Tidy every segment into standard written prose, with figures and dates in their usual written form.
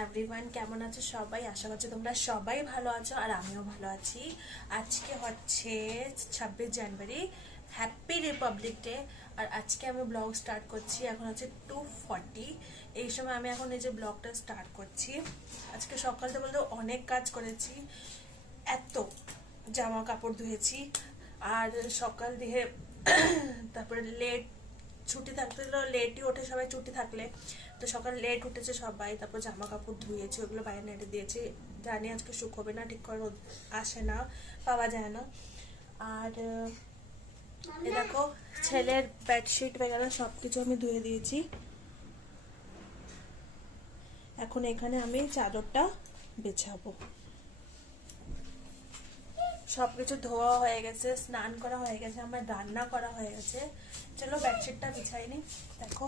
Everyone, কেমন আছো সবাই? আশা করছি তোমরা সবাই ভালো আছো আর আমিও ভালো আছি। আজকে হচ্ছে 26 জানুয়ারি, হ্যাপি রিপাবলিক ডে। আর আজকে আমি ব্লগ স্টার্ট করছি। এখন হচ্ছে 2:40। এই সময় আমি এখন এই যে ব্লগটা স্টার্ট করছি। আজকে সকাল থেকে বলতে অনেক কাজ করেছি, এত জামা কাপড় ধুয়েছি। আর সকাল দিয়ে তারপরে লেট ছুটি থাকতে লেটই ওঠে সবাই, ছুটি থাকলে তো সকালে লেট উঠেছে সবাই। তারপর জামা কাপড় ধুয়েছে, ওগুলো বাইরে নেড়ে দিয়েছি। জানি আজকে শুকোবে না, ঠিক করে রোদ আসে না, পাওয়া যায় না। আর এ দেখো, ছেলের বেডশিট বেগারা সবকিছু আমি ধুয়ে দিয়েছি। এখন এখানে আমি চাদরটা বিছাবো। সবকিছু ধোয়া হয়ে গেছে, স্নান করা হয়ে গেছে, আমার রান্না করা হয়ে গেছে। চলো বেডশিটটা বিছাইনি। দেখো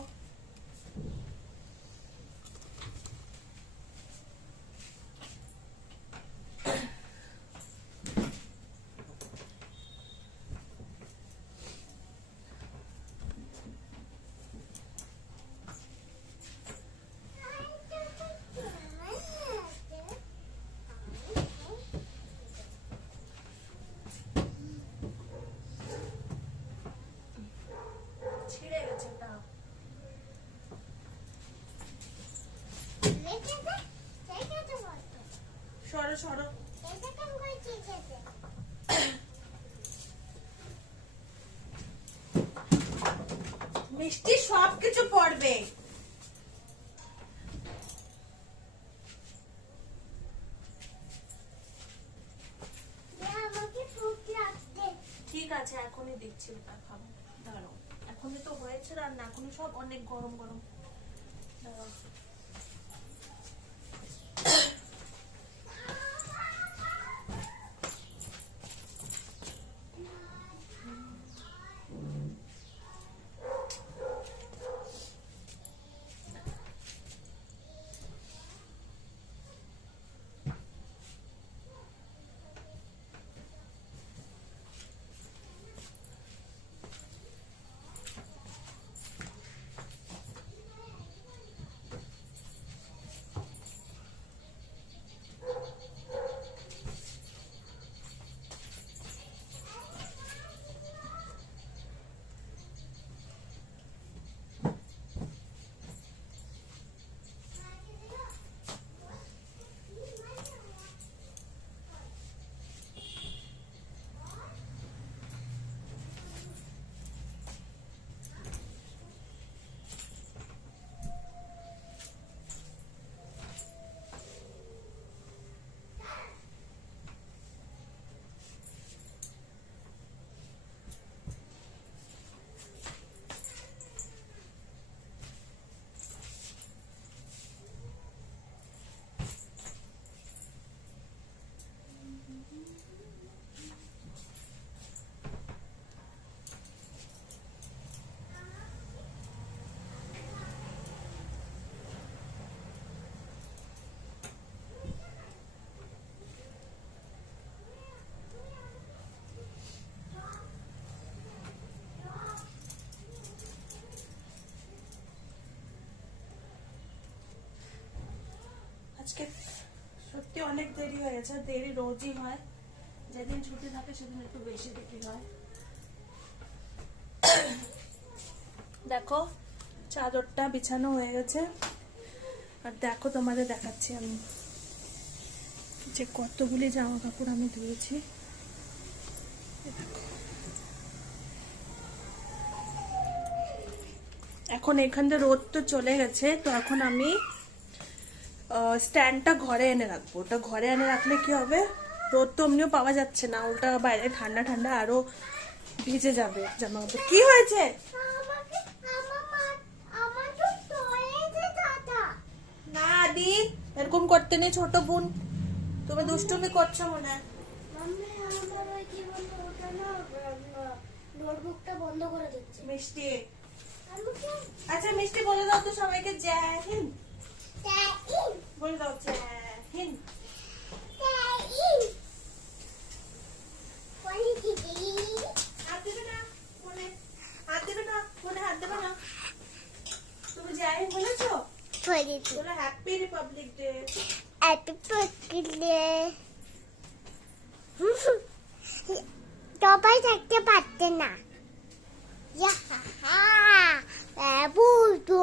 ছিঁড়ে গেছে এটা। সরো সরো। মিষ্টি সবকিছু পড়বে। ঠিক আছে, এখনই দিচ্ছি, ওটা খাবো। দাঁড়াও, এখনই তো হয়েছে রান্না, এখনই সব অনেক গরম গরম। দাঁড়াও। আজকে সত্যি অনেক দেরি হয়ে গেছে। দেরি রোজই হয়, যেদিন ছুটি থাকে সেদিন একটু বেশি দেরি হয়। দেখো চাদরটা বিছানো হয়ে গেছে। আর দেখো, তোমাদের দেখাচ্ছি আমি যে কতগুলি জামা কাপড় আমি ধুয়েছি। এখন এখান থেকে রোদ তো চলে গেছে, তো এখন আমি স্ট্যান্ডটা ঘরে এনে রাখবো। ওটা ঘরে এনে রাখলে কি হবে, রোদ তো এমনিও পাওয়া যাচ্ছে না, ওটা বাইরে ঠান্ডা ঠান্ডা আরো ভিজে যাবে জামা কাপড়। কি হয়েছে? না দি, এরকম করতে নেই ছোট বোন, তুমি দুষ্টুমি করছো মনে হয়। মিষ্টি, আচ্ছা মিষ্টি বলে দাও তো সবাইকে জয় হিন্দ। বলে দাও জয় হিন্দ। হাত দেবে না মনে, হাত দেবে না মনে, হাত দেবে না। তুমি জয় হিন্দ বলেছো? পড়েছি। বলো happy republic day. Happy republic day. সবাই থাকতে পারতে না। বলতো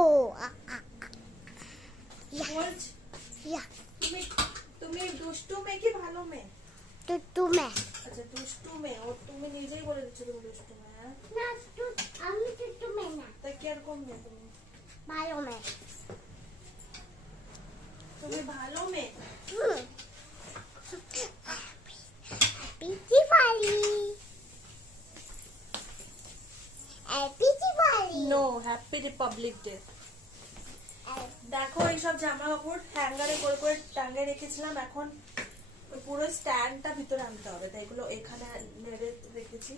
তুমি দুষ্টু মেয়ে কি ভালো মেয়ে? তুমি আচ্ছা দুষ্টু মেয়ে, ও তুমি নিজেই বলে দিচ্ছ তুমি দুষ্টু মেয়ে। হ্যাঁ? না, আমি তুমি না, তা কিরকম মেয়ে তুমি? ভালো মেয়ে। তুমি ভালো মেয়ে। Happy Diwali. Happy Diwali. No, happy republic day. দেখো এইসব জামা কাপড় হ্যাঙ্গারে করে করে টাঙ্গায় রেখেছিলাম, এখন পুরো স্ট্যান্ডটা ভিতরে আনতে হবে, তাই এগুলো এখানে নেড়ে রেখেছি।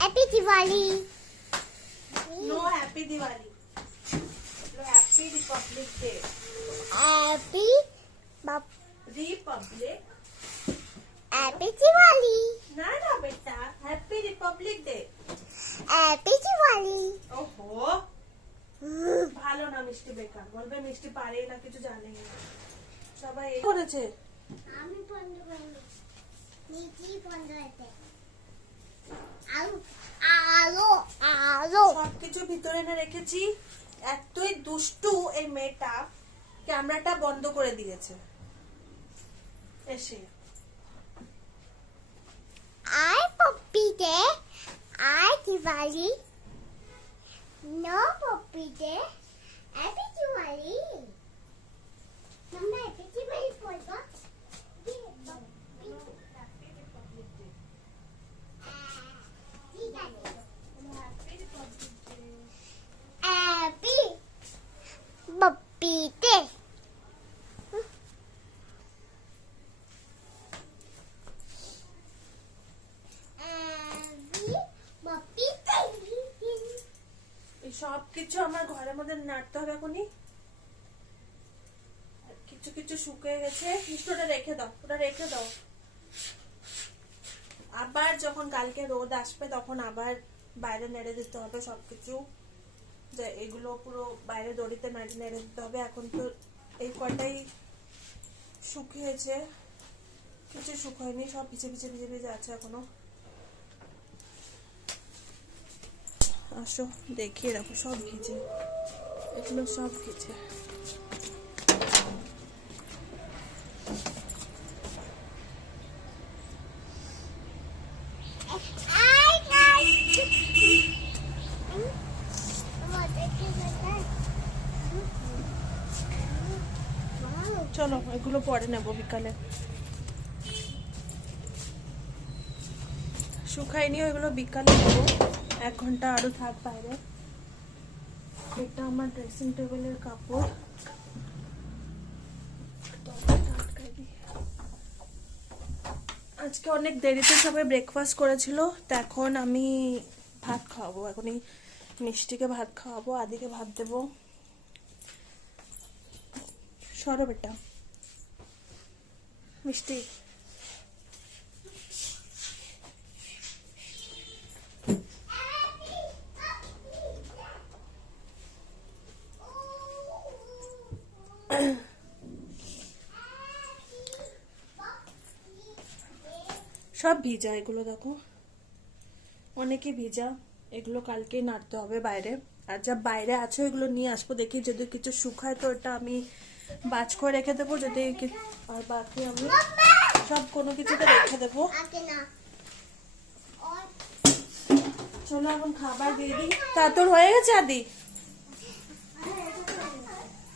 Happy Diwali. No happy Diwali, happy republic day. Happy republic, happy Diwali. না না বেটা, happy republic day. Happy Diwali. ওহো, ভালো না মিষ্টি, বেকার বলবে মিষ্টি পারে না, কিছু জানে না। সবাই এই করেছে। আমি বন্ধ করিনি, নিজেই বন্ধ হয়েছে। আলো আলো আলো সবকিছু ভিতরে এনে রেখেছি। এতই দুষ্টু এই মেয়েটা, ক্যামেরাটা বন্ধ করে দিয়েছে এসে। I poppy day, I Diwali. No poppy day, happy Diwali. আমরা হ্যাপি দিওয়ালি বলবো। ঠিক আছে, হ্যাপি পপি ডে। এই সবকিছু আমার ঘরের মধ্যে নাড়তে হবে এখনই। আর কিছু কিছু শুকিয়ে গেছে, মিষ্টি ওটা রেখে দাও, ওটা রেখে দাও। আবার যখন কালকে রোদ আসবে তখন আবার বাইরে নেড়ে দিতে হবে সবকিছু। যে এগুলো পুরো বাইরে দড়িতে নেড়ে দিতে হবে। এখন তো এই কটাই শুকিয়েছে, কিছু শুকায়নি, সব ভিজে ভিজে ভিজে ভিজে আছে এখনো। আসো দেখিয়ে রাখো, সব ভিজে, এগুলো সব ভিজে। চলো এগুলো পরে নেবো বিকালে। শুকায়নি এগুলো, বিকালে নেবো। 1 ঘন্টা আরো থাক বাইরে। এটা আমার ড্রেসিং টেবিলের কাপড়। আজকে অনেক দেরিতে সবাই ব্রেকফাস্ট করেছিল, তো এখন আমি ভাত খাওয়াবো। এখনই মিষ্টিকে ভাত খাওয়াবো, আদিকে ভাত দেবো। সরো বেটা মিষ্টি। সব ভিজা এগুলো, দেখো অনেকই ভিজা। এগুলো কালকেই নাড়তে হবে বাইরে। আর যা বাইরে আছে এগুলো নিয়ে আসবো, দেখি যদি কিছু শুকায় তো ওটা আমি বাজ করে রেখে দেবো। যদি আর বাকি আমি সব কোনো কিছুতে রেখে দেবো। চলো এখন খাবার দিয়ে দিই। তা তোর হয়ে গেছে আদি?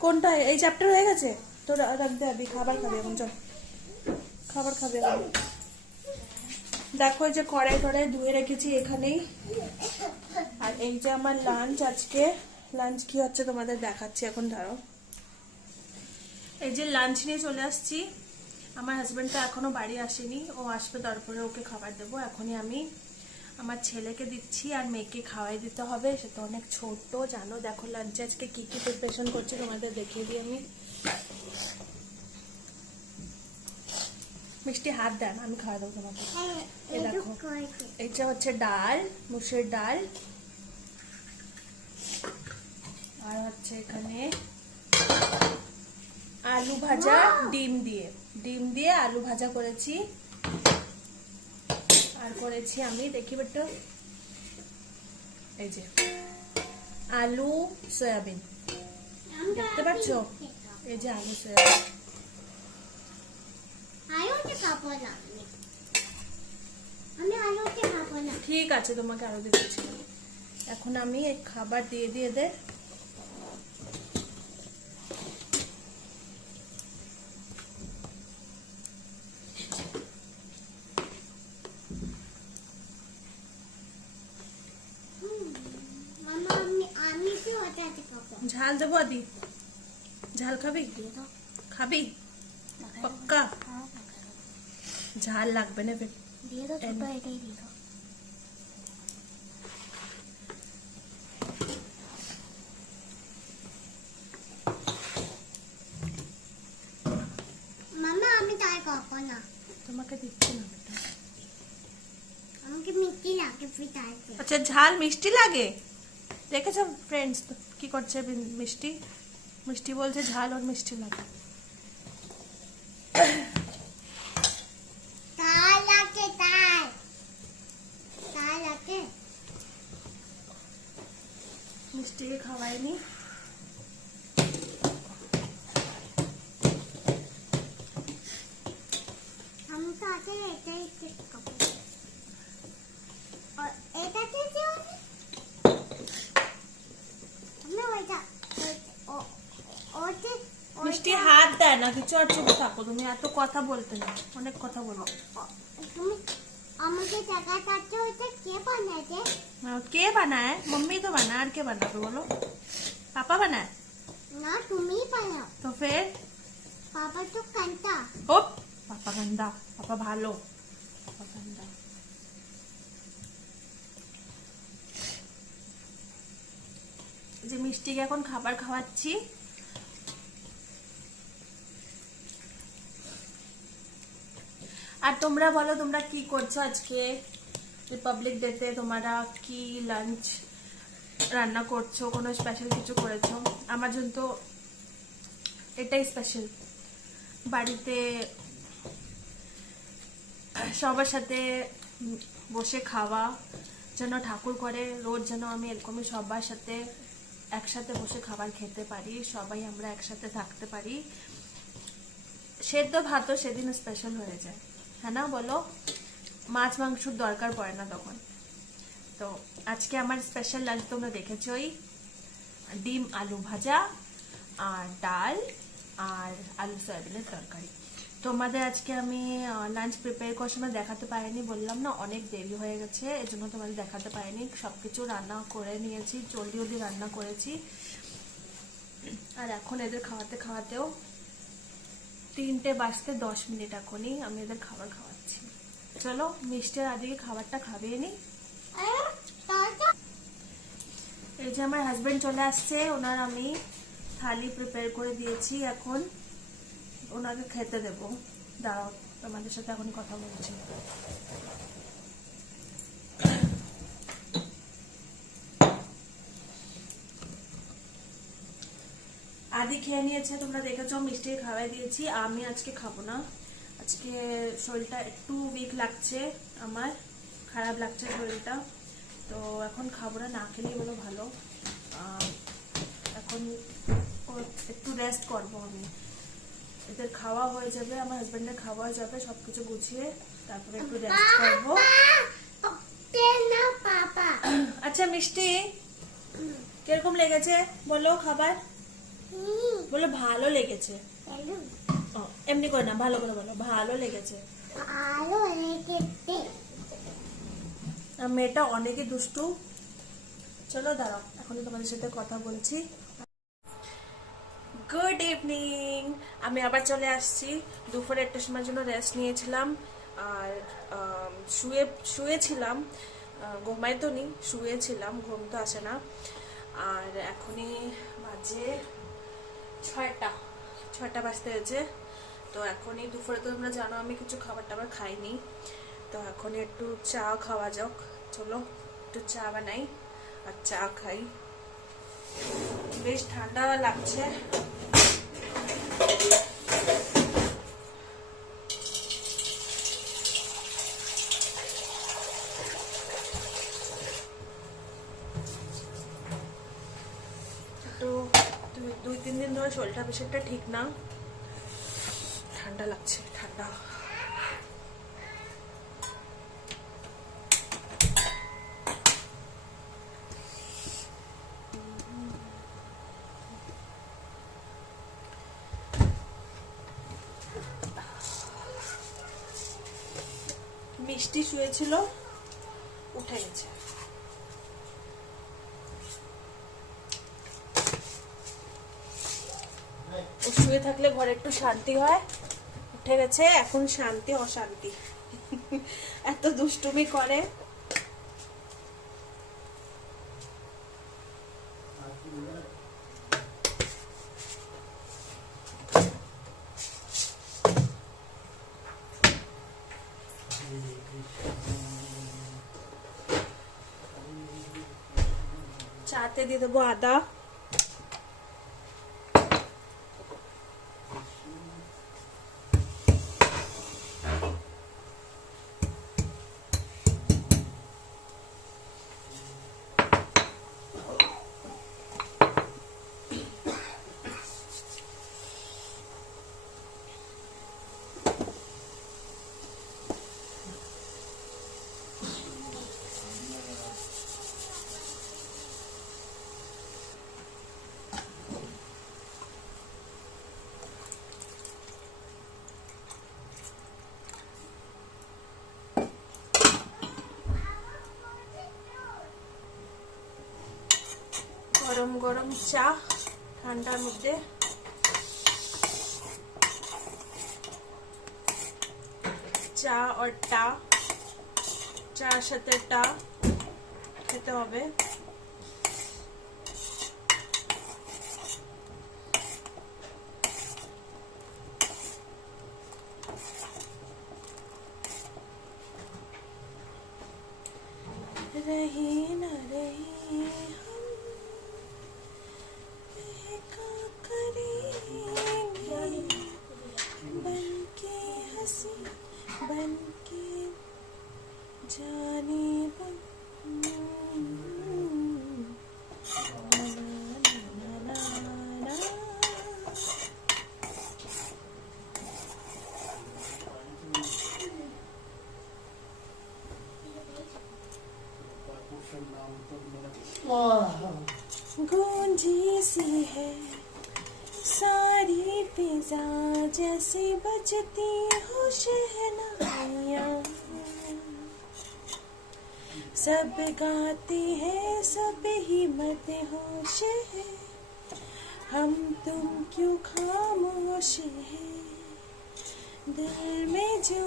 কোনটা? এই চ্যাপ্টার হয়ে গেছে তোর? রাখ দে আদি, খাবার খাবে এখন, চল খাবার খাবে এখন। দেখো এই যে কড়াই টড়াই ধুয়ে রেখেছি এখানেই। আর এই যে আমার লাঞ্চ, আজকে লাঞ্চ কি হচ্ছে তোমাদের দেখাচ্ছি এখন, ধরো। এই যে লাঞ্চ নিয়ে চলে আসছি। আমার হাজবেন্ডটা এখনো বাড়ি আসেনি, ও আসবে তারপরে ওকে খাবার দেবো। এখনই আমি আমার ছেলেকে দিচ্ছি আর মেয়েকে খাওয়াই দিতে হবে, সে তো অনেক ছোট জানো। দেখো লাঞ্চে আজকে কি কি প্রিপারেশন করছি তোমাদের দেখিয়ে দিই আমি। মিষ্টি হাত দেন, আমি খাওয়া দেবো তোমাকে। হ্যাঁ, এই একটু দেখো, করেছে। এটা হচ্ছে ডাল, মুসুর ডাল, আর হচ্ছে এখানে আলু ভাজা, ডিম দিয়ে আলু ভাজা করেছি। আর করেছি আমি, দেখি বেটা, এই যে আলু সয়াবিন, দেখতে পাচ্ছ? এই যে আলু সয়াবিন। আলুটা খাবো না আমি আলুটা খাবো না। ঠিক আছে, তোমাকে আরো দিচ্ছি। এখন আমি এই খাবার দিয়ে দিয়ে দে। মামা আমি কি ওটাতে খাবো? ঝাল দেবো আদি? ঝাল খাবি? খাবি পাক্কা? ঝাল লাগবে না বেটা। দিয়ে দাও, ছোট এটাই দিয়ে দাও। মামা আমি তাই খাবো না, তোমাকে দিচ্ছি না বেটা। আমাকে মিষ্টি লাগে পিঠাতে। আচ্ছা, ঝাল মিষ্টি লাগে? দেখেছো ফ্রেন্ডস কি করছে? মিষ্টি মিষ্টি বলছে ঝাল আর মিষ্টি লাগে। তাই লাগে, তাই লাগে। মিষ্টিকে খাওয়াইনি। আমি তো আগে এটাই খাবো। আর এটাতে দিও নি? আমি ওইটা ওতে মিষ্টি হাত দেয় না কিছু, আর চুপ থাকো তুমি, এত কথা বলতে না, অনেক কথা বলো। তুমি আমাকে জায়গাটাতে ওইটা কে বানাতে? কে বানায়? মম্মি তো বানায়, আর কে বানাবে বলো? পাপা বানায়? না, তুমিই বানাও। তো ফের? পাপা তো কান্তা। ও পাপা গান্দা, পাপা ভালো, পাপা গান্দা। যে মিষ্টিকে এখন খাবার খাওয়াচ্ছি। আর তোমরা বলো, তোমরা কি করছো আজকে রিপাবলিক ডেতে? তোমরা কি লাঞ্চ রান্না করছো? কোনো স্পেশাল কিছু করেছো? আমার জন্য তো এটাই স্পেশাল, বাড়িতে সবার সাথে বসে খাওয়া, যেন ঠাকুর করে রোজ যেন আমি এরকমই সবার সাথে একসাথে বসে খাবার খেতে পারি, সবাই আমরা একসাথে থাকতে পারি। সেদ্ধ ভাতও সেদিন স্পেশাল হয়ে যায়, হ্যাঁ না বলো? মাছ মাংসর দরকার পড়ে না তখন। তো আজকে আমার স্পেশাল লাঞ্চ তোমরা দেখেছোই, ডিম আলু ভাজা আর ডাল আর আলু সয়াবিনের তরকারি। তোমাদের আজকে আমি লাঞ্চ প্রিপেয়ার করার সময় দেখাতে পারিনি, বললাম না অনেক দেরি হয়ে গেছে, এজন্য তোমাদের দেখাতে পারিনি। সবকিছু রান্না করে নিয়েছি, জলদি রান্না করেছি। আর এখন এদের খাওয়াতে খাওয়াতেও 3টে বাজতে 10 মিনিট, এখনই আমি এদের খাবার খাওয়াচ্ছি। চলো মিষ্টির আদিকে খাবারটা খাবিয়ে নি। এই যে আমার হাজবেন্ড চলে আসছে, ওনার আমি থালি প্রিপেয়ার করে দিয়েছি, এখন ওনাকে খেতে দেবো। দাঁড়াও, তোমাদের সাথে এখন কথা বলছি। আদি খেয়ে নিয়েছে, তোমরা দেখেছো, মিষ্টি খাওয়াই দিয়েছি। আমি আজকে খাবো না, আজকে শরীরটা একটু উইক লাগছে, আমার খারাপ লাগছে শরীরটা, তো এখন খাবো না, না খেলেই বলো ভালো। এখন একটু রেস্ট করবো আমি, এদের খাওয়া হয়ে যাবে, আমার হাজবেন্ডের খাওয়া হয়ে যাবে, সবকিছু গুছিয়ে তারপরে একটু রেস্ট করবো। আচ্ছা মিষ্টি, কিরকম লেগেছে বলো খাবার? বলো ভালো লেগেছে। এমনি করে না, ভালো করে বলো ভালো লেগেছে। মেয়েটা অনেকই দুষ্টু। চলো দাঁড়াও, এখনই তোমাদের সাথে কথা বলছি। গুড ইভিনিং, আমি আবার চলে আসছি। দুপুরে একটা সময়ের জন্য রেস্ট নিয়েছিলাম, আর শুয়েছিলাম, ঘুমাই তো নি, শুয়েছিলাম, ঘুম তো আসে না। আর এখনই বাজে 6টা বাজতে হয়েছে। তো তো এখনই দুপুরে তো তোমরা জানো আমি কিছু খাবার টাবার খাইনি, তো এখন একটু চা খাওয়া যাক। চলো একটু চা বানাই আর চা খাই। বেশ ঠান্ডা লাগছে। একটু 2-3 দিন ধরে শরীরটা বেশ একটা ঠিক না, ঠান্ডা লাগছে, ঠান্ডা। মিষ্টি শুয়েছিল, উঠে গেছে। ও শুয়ে থাকলে ঘরে একটু শান্তি হয়, উঠে গেছে, এখন শান্তি অশান্তি। এত দুষ্টুমি করে। চাতে দিয়ে দেবো আদা, গরম গরম চা ঠান্ডার মধ্যে। চা আর টা, চার সাথে টা খেতে হবে। रही न रही हम बहका करेंगे, बनके हंसी बनके जाने बन। गूंजी सी है सारी फिजा, जैसे बजती हो शहनाइयाँ। सब गाते हैं सब ही मदहोश है, हम तुम क्यों खामोश है। दिल में जो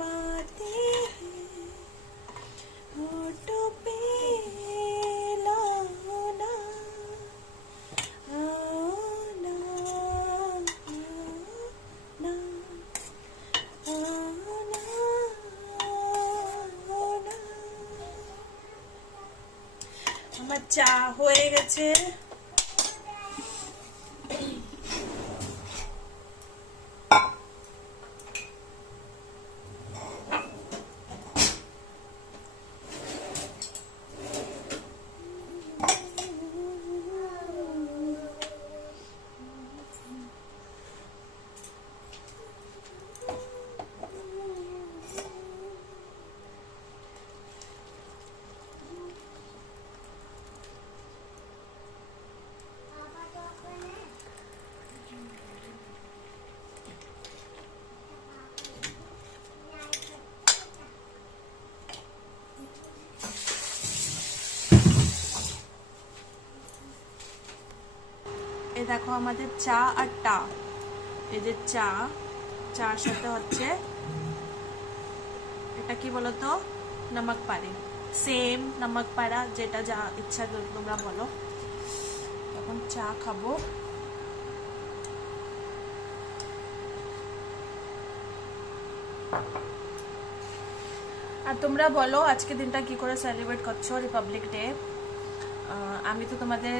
बातें हैं होठों पे लाओ ना, आओ ना, ना, आओ ना, आओ ना। আমার চা হয়ে গেছে। এই দেখো আমাদের চা আর টা, এই যে চা, চার সাথে হচ্ছে এটা কি বলতো, নমক পানি, সেম নমক পাড়া, যেটা যা ইচ্ছা তোমরা বলো। এখন চা খাবো। আর তোমরা বলো আজকে দিনটা কি করে সেলিব্রেট করছো রিপাবলিক ডে। আমি তো তোমাদের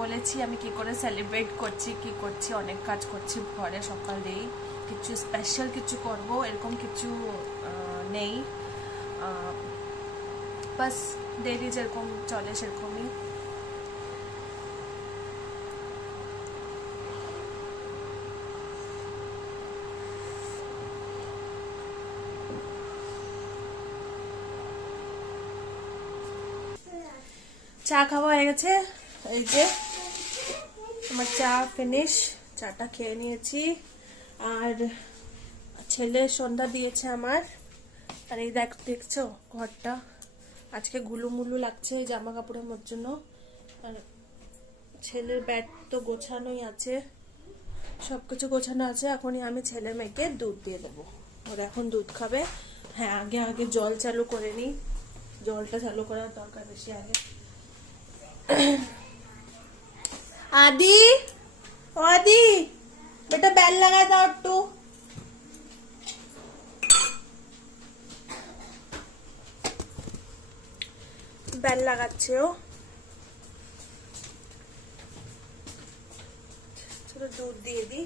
বলেছি আমি কি করে সেলিব্রেট করছি, কি করছি, অনেক কাজ করছি ঘরে সকালেই, কিছু স্পেশাল কিছু করব এরকম কিছু নেই, বাস ডেইলি যেরকম চলে সেরকমই। চা খাওয়া হয়ে গেছে, এই যে আমার চা ফিনিশ, চাটা খেয়ে নিয়েছি। আর ছেলে সন্ধ্যা দিয়েছে আমার। আর এই দেখছো ঘরটা আজকে গুলুমুলু লাগছে এই জামা কাপড়ের মধ্যে জন্য। আর ছেলের ব্যাট তো গোছানোই আছে, সবকিছু গোছানো আছে। এখনই আমি ছেলে মেয়েকে দুধ দিয়ে দেবো, ওরা এখন দুধ খাবে। হ্যাঁ, আগে আগে জল চালু করে নিই, জলটা চালু করার দরকার বেশি আগে। आदि ओ आदि बेटा बेल लगा दो टू। बेल लगाচ্ছে ও। চলো দুধ দিয়ে দি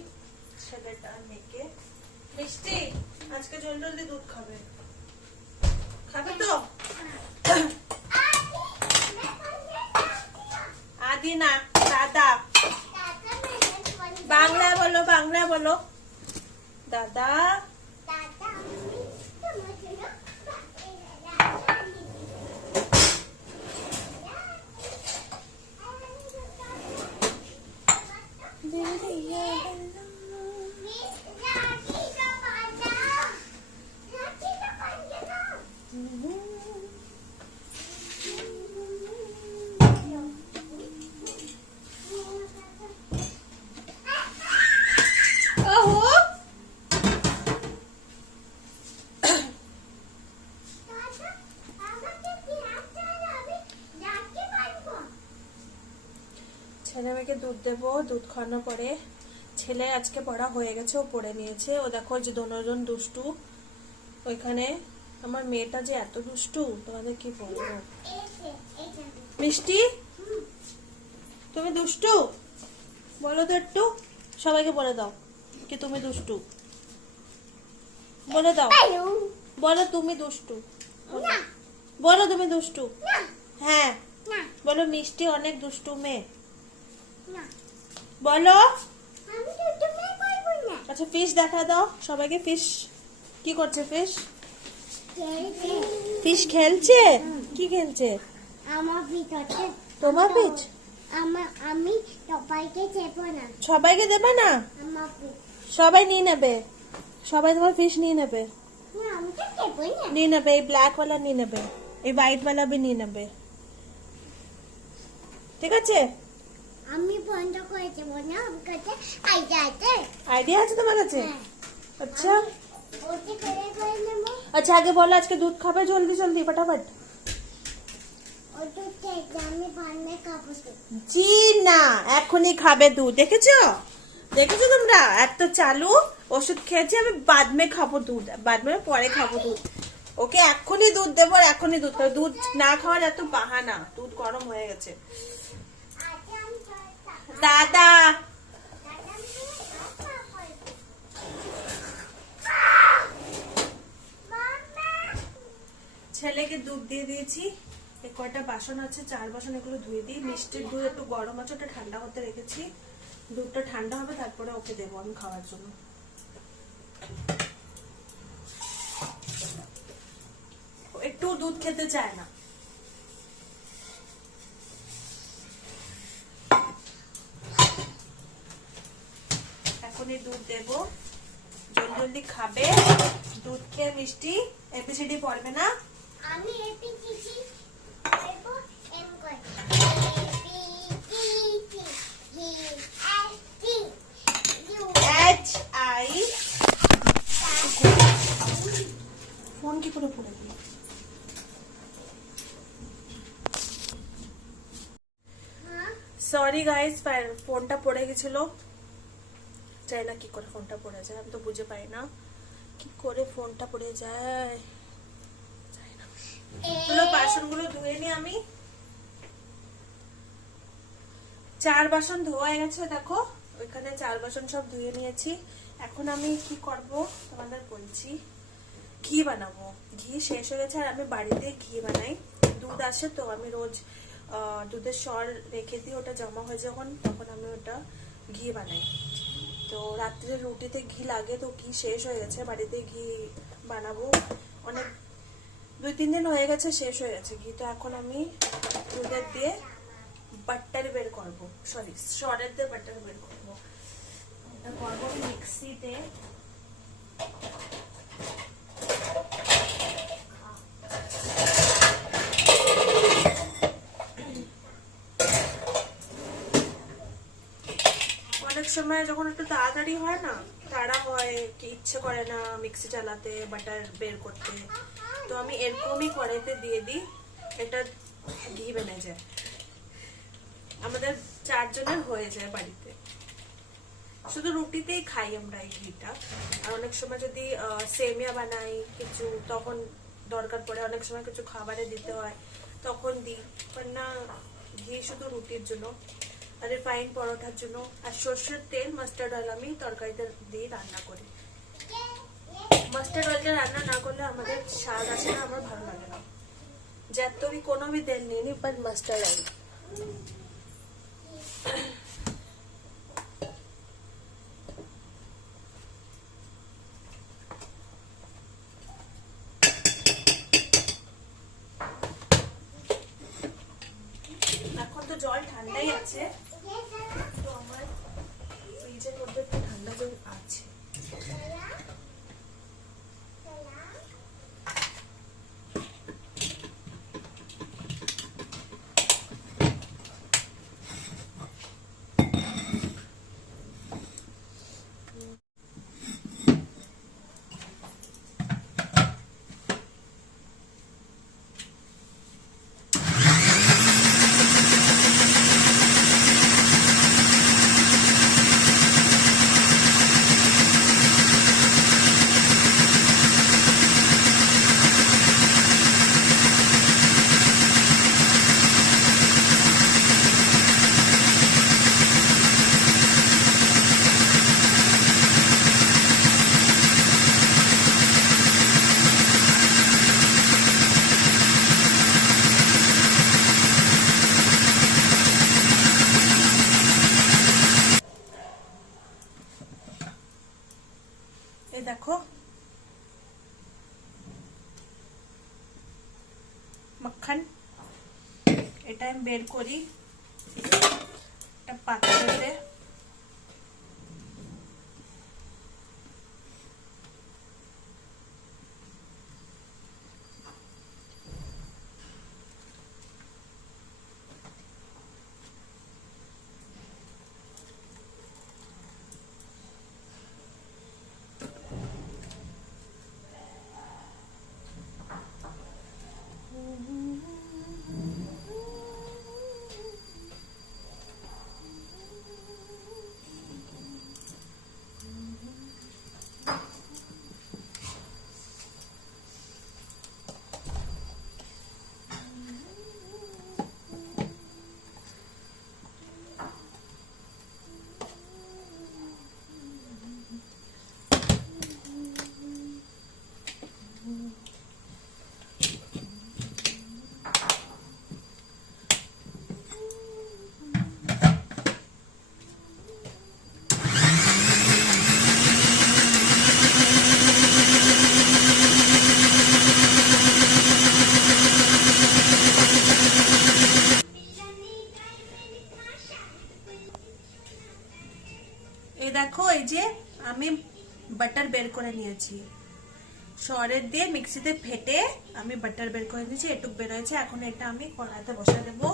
ছেলেটা মেয়েকে। মিষ্টি আজকে জলদি জলদি দুধ খাবে, খাবে তো? आदि ना दादा, बांग्ला बोलो, बांग्ला बोलो। दादा ছেলে মেয়েকে দুধ দেবো, দুধ খাওয়ানোর পরে ছেলে আজকে পড়া হয়ে গেছে, ও পড়ে নিয়েছে। ও দেখো যে দুজন দুষ্টু ওইখানে। আমার মেয়েটা যে এত দুষ্টু তোমাদের কি বলবো। মিষ্টি তুমি দুষ্টু বলো তো একটু, সবাইকে বলে দাও কি তুমি দুষ্টু, বলে দাও, বলো তুমি দুষ্টু, বলো তুমি দুষ্টু। হ্যাঁ বলো মিষ্টি অনেক দুষ্টু মেয়ে, বলো। আচ্ছা ফিশ দেখা দাও সবাইকে। ফিশ কি করছে? ফিশ ফিশ খেলছে। কি খেলছে? আমার পিঠ হচ্ছে তোমার পিচ? আমি সবাইকে দেবো না। সবাইকে দেবে না? আমার পিঠ সবাই নিয়ে নেবে, সবাই তোমার ফিশ নিয়ে নেবে, না আমি তো দেবো না। নিয়ে নেবে। এই ব্ল্যাক वाला নিয়ে নেবে, এই হোয়াইট वाला भी নিয়ে নেবে, ঠিক আছে? আমি বন্ধ করে দেবো না, আমার কাছে আইডিয়া আছে। আইডিয়া আছে তোমার কাছে? হ্যাঁ। अच्छा ওকে করে নেবো। अच्छा आगे बोलो আজকে দুধ খাবে জলদি জলদি ফটাফট। ওটা থেকে আমি বান্নে খাবো তো। জি না, এখনই খাবে দুধ। দেখেছো দেখেছো তোমরা এত চালু। ওষুধ খেয়েছে, আমি বাদ মে খাবো দুধ, বাদ মে পরে খাবো দুধ। ওকে এখনই দুধ দেবো, আর এখনই দুধ খাবে। দুধ না খাওয়ার এত বাহানা, দুধ গরম হয়ে গেছে। আজকে আমি করতাম। দাদা দাদা আমি করতাম। মাম্মা ছেলেকে দুধ দিয়ে দিয়েছি। এই কয়টা বাসন আছে, 4 বাসন, এগুলো ধুয়ে দিই। মিষ্টির দুধ একটু গরম আছে, ওটা ঠান্ডা করতে রেখেছি। দুধটা ঠান্ডা হবে তারপরে ওকে দেবো আমি খাওয়ার জন্য। একটু দুধ খেতে চায় না। এখনই দুধ দেবো, জলদি জলদি খাবে। দুধ খেয়ে মিষ্টি এবিসিডি পড়বে না। আমি এপিটিসি দেবো এম করে এপিটিসি হি এস টি ইউ এইচ আই। ফোন কি করে পড়ে গেল? হ্যাঁ সরি গাইস, ফোনটা পড়ে গেছিল। চাই না কি করে ফোনটা পড়ে যায়, আমি তো বুঝে পাই না কি করে ফোনটা পড়ে যায়। চলো বাসনগুলো ধুয়ে নি আমি। 4 বাসন ধোয়া হয়ে গেছে, দেখো ওইখানে 4 বাসন সব ধুয়ে নিয়েছি। এখন আমি কি করব তোমাদের বলছি। ঘি বানাবো, ঘি শেষ হয়ে গেছে আর আমি বাড়িতে ঘি বানাই। দুধ আসে তো আমি রোজ দুধের সর রেখে দিই, ওটা জমা হয়ে যখন তখন আমি ওটা ঘি বানাই। তো রাত্রে রুটিতে ঘি লাগে, তো ঘি শেষ হয়ে গেছে, বাড়িতে ঘি বানাবো। অনেক 2-3 দিন হয়ে গেছে, শেষ হয়ে গেছে ঘি। তো এখন আমি দুধের দিয়ে বাটার বের করবো, সরি সরের দিয়ে বাটার বের করবো। এটা করবো মিক্সিতে। অনেক সময় যখন একটু তাড়াতাড়ি হয় না, তাড়া হয় কি ইচ্ছে করে না মিক্সি চালাতে বাটার বের করতে, তো আমি এরকমই কড়াইতে দিয়ে দিই, এটা ঘি বেনে যায়। আমাদের 4 জনের হয়ে যায় বাড়িতে, শুধু রুটিতেই খাই আমরা এই ঘিটা। আর অনেক সময় যদি সেমিয়া বানাই কিছু, তখন দরকার পড়ে, অনেক সময় কিছু খাবারে দিতে হয় তখন দিই, না ঘি শুধু রুটির জন্য আর রিফাইন পরোটার জন্য। আর সর্ষের তেল মাস্টার্ড অয়েল আমি তরকারিতে দিয়ে রান্না করি। মাস্টার্ড অয়েলটা রান্না না করলে আমাদের স্বাদ আসে না, আমার ভালো লাগে না। যত भी कोनो भी तेल नहीं पर मस्टर्ड ऑयल। এখন তো জল ঠান্ডাই আছে, তো আমার ফ্রিজের মধ্যে একটু ঠান্ডা জল আছে। এই দেখো মাখন, এটা আমি বের করি একটা পাত্রতে। এই দেখো, এই যে আমি বাটার বের করে নিয়েছি, সরের দিয়ে মিক্সিতে ফেটে আমি বাটার বের করে নিয়েছি, এটুক বের হয়েছে। এখন এটা আমি কড়াইতে বসা দেবো।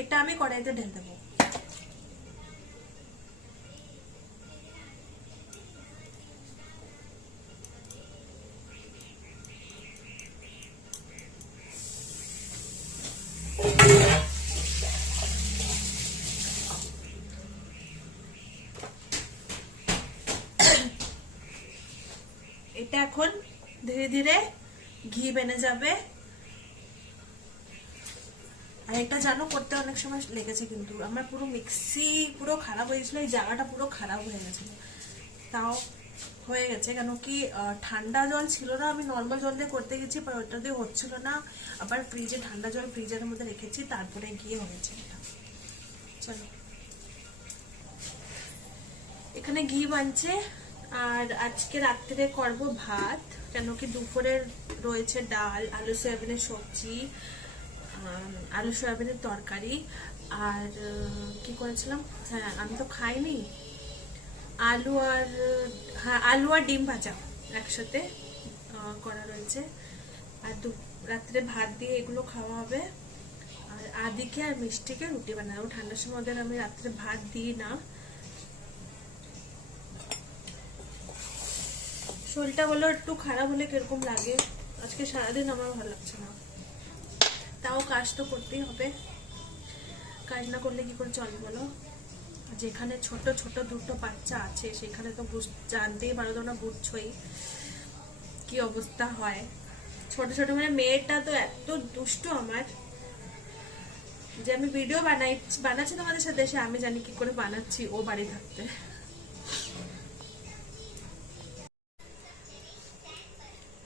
এটা আমি কড়াইতে ঢেলে দেবো। এটা এখন ধীরে ধীরে ঘি বেনে যাবে। আর এটা জানো করতে অনেক সময় লেগেছে, কিন্তু আমার পুরো মিক্সি পুরো খারাপ হয়ে গেছিল, এই জায়গাটা পুরো খারাপ হয়ে গেছিল, তাও হয়ে গেছে। কেন কি ঠান্ডা জল ছিল না, আমি নর্মাল জল দিয়ে করতে গেছি, পর ওটা দিয়ে হচ্ছিল না। আবার ফ্রিজে ঠান্ডা জল ফ্রিজের মধ্যে রেখেছি, তারপরে গিয়ে হয়েছে এটা। চলো, এখানে ঘি বানছে। আর আজকে রাত্রে করব ভাত, কেন কি দুপুরের রয়েছে ডাল, আলু সয়াবিনের সবজি, আলু সয়াবিনের তরকারি। আর কি করেছিলাম, হ্যাঁ আমি তো খাইনি, আলু আর হ্যাঁ আলু আর ডিম ভাজা একসাথে করা রয়েছে। আর রাত্রে ভাত দিয়ে এগুলো খাওয়া হবে। আর আদিকে আর মিষ্টিকে রুটি বানাবো। ঠান্ডার সময় ওদের আমি রাত্রে ভাত দিই না। শরীরটা বলো একটু খারাপ হলে কিরকম লাগে, আজকে সারাদিন আমার ভালো লাগছে না। তাও কাজ তো করতেই হবে, কাজ না করলে কি করে চলে বলো। যেখানে ছোট ছোট দুটো বাচ্চা আছে সেখানে তো জানতেই পারো, তোমরা বুঝছোই কি অবস্থা হয়। ছোট ছোট মানে মেয়েটা তো এত দুষ্টু আমার, যে আমি ভিডিও বানাচ্ছি তোমাদের সাথে, সে আমি জানি কি করে বানাচ্ছি ও বাড়ি থাকতে।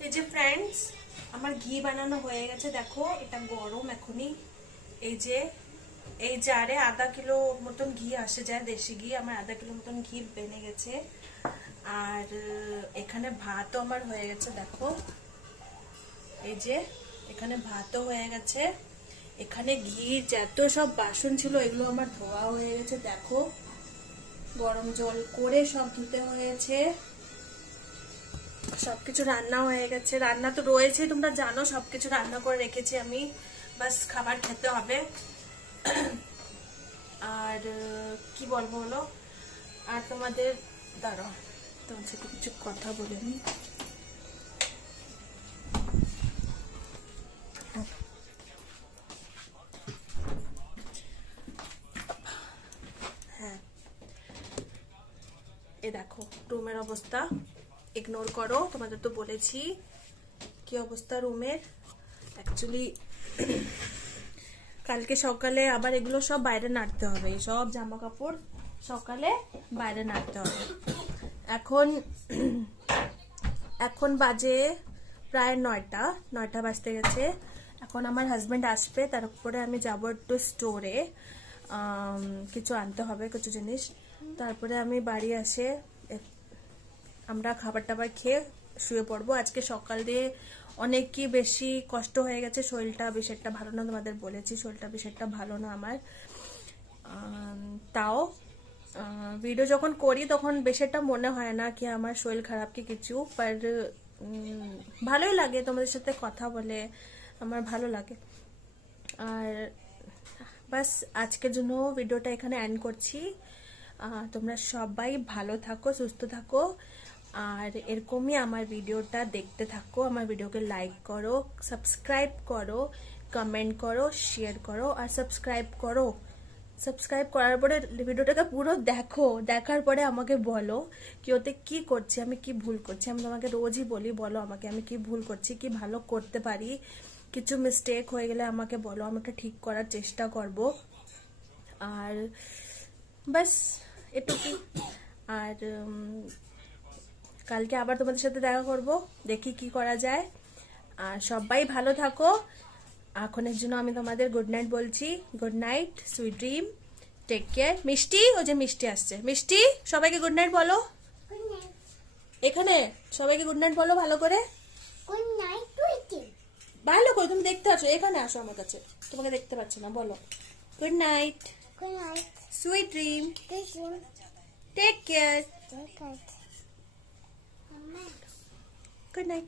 এই যে ফ্রেন্ডস, আমার ঘি বানানো হয়ে গেছে, দেখো এটা গরম এখনই। এই জারে আধা কিলো মতন ঘি আসে যায়, দেশি ঘি। আমার আধা কিলো মতন ঘি বেনে গেছে। আর এখানে ভাতও আমার হয়ে গেছে, দেখো এই যে এখানে ভাতও হয়ে গেছে। এখানে ঘি যত সব বাসন ছিল এগুলো আমার ধোয়া হয়ে গেছে, দেখো গরম জল করে সব ধুতে হয়েছে। সবকিছু রান্না হয়ে গেছে, রান্না তো রয়েছে তোমরা জানো, সবকিছু রান্না করে রেখেছি আমি, বাস খাবার খেতে হবে। আর কি বলবো বলো, আর তোমাদের দাঁড়াও তোমার সাথে কিছু কথা বলে নি। হ্যাঁ, এ দেখো রুমের অবস্থা, ইগনোর করো, তোমাদের তো বলেছি কি অবস্থা রুমের। অ্যাকচুয়ালি কালকে সকালে আবার এগুলো সব বাইরে নাড়তে হবে, সব জামা কাপড় সকালে বাইরে নাড়তে হবে। এখন বাজে প্রায় 9টা বাজতে গেছে। এখন আমার হাজবেন্ড আসবে, তারপরে আমি যাবো একটু স্টোরে, কিছু আনতে হবে কিছু জিনিস। তারপরে আমি বাড়ি আসে আমরা খাবার টাবার খেয়ে শুয়ে পড়বো। আজকে সকাল দিয়ে অনেকই বেশি কষ্ট হয়ে গেছে, শরীরটা বেশ একটা ভালো না, তোমাদের বলেছি শরীরটা বেশ একটা ভালো না আমার। তাও ভিডিও যখন করি তখন বেশ একটা মনে হয় না কি আমার শরীর খারাপ কি কিছু, বাট ভালোই লাগে তোমাদের সাথে কথা বলে, আমার ভালো লাগে। আর বাস আজকের জন্য ভিডিওটা এখানে এন্ড করছি। তোমরা সবাই ভালো থাকো, সুস্থ থাকো, আর এরকমই আমার ভিডিওটা দেখতে থাকো। আমার ভিডিওকে লাইক করো, সাবস্ক্রাইব করো, কমেন্ট করো, শেয়ার করো, আর সাবস্ক্রাইব করার পরে ভিডিওটাকে পুরো দেখো, দেখার পরে আমাকে বলো কি ওতে কি করছি, আমি কি ভুল করছি। আমি তোমাকে রোজই বলি, বলো আমাকে আমি কি ভুল করছি, কি ভালো করতে পারি। কিছু মিস্টেক হয়ে গেলে আমাকে বলো, আমি ওটা ঠিক করার চেষ্টা করব। আর বাস এটুকুই। আর কালকে আবার তোমাদের সাথে দেখা করব, দেখি কি করা যায়। আর সবাই ভালো থাকো। এখনের জন্য আমি তোমাদের গুড নাইট বলছি। Good night, sweet dream, take care. মিষ্টি, ও যে মিষ্টি আসছে, মিষ্টি সবাইকে গুড নাইট বলো। এখানে সবাইকে গুড নাইট বলো ভালো করে, ভালো করে। তুমি দেখতে আছো, এখানে আসো আমার কাছে, তোমাকে দেখতে পাচ্ছি না, বলো good night, sweet dream, take care, good night.